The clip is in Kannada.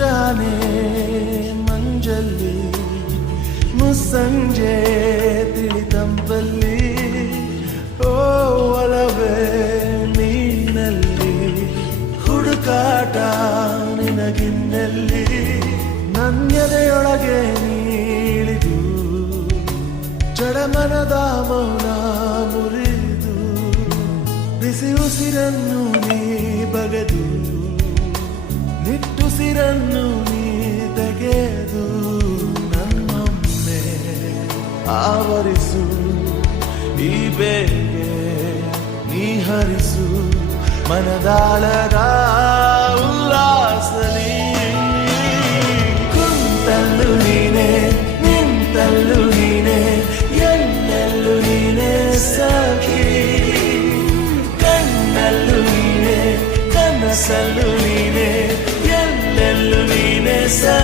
ಮುಂಜಾನೆ ಮಂಜಲ್ಲಿ ಮುಸ್ಸಂಜೆ ತಿಳಿತಂಪಲ್ಲಿ ಓ ಒಲವೇ ನೀನಲ್ಲಿ ಹುಡುಕಾಟ ನಿನಗಿನ್ನಲ್ಲಿ ನನ್ಯದೆಯೊಳಗೆ ನೀಳಿದು ಜಡಮನದ ಮೌನ ಮುರಿದು ಬಿಸಿ ಉಸಿರನ್ನು ನೀ ಬಗೆದು ನಿಟ್ಟುಸಿರನ್ನು ನೀ ತೆಗೆದು ನನ್ನೊಮ್ಮೆ ಆವರಿಸು ಈ ಬೇಗೆ ನೀ ಹರಿಸು ಮನದಾಳದ ಉಲ್ಲಾಸಲಿ ಕುಂತಲ್ಲು ನೀನೆ ನಿಂತಲ್ಲು ನೀನೆ ಎಲ್ಲೆಲ್ಲೂ ನೀನೆ ಸಖಿ ಕಣ್ಣಲ್ಲೂ ನೀನೆ ಕನಸಲ್ಲೂ ನೀನೆ ಎಲ್ಲೆಲ್ಲೂ ನೀನೆ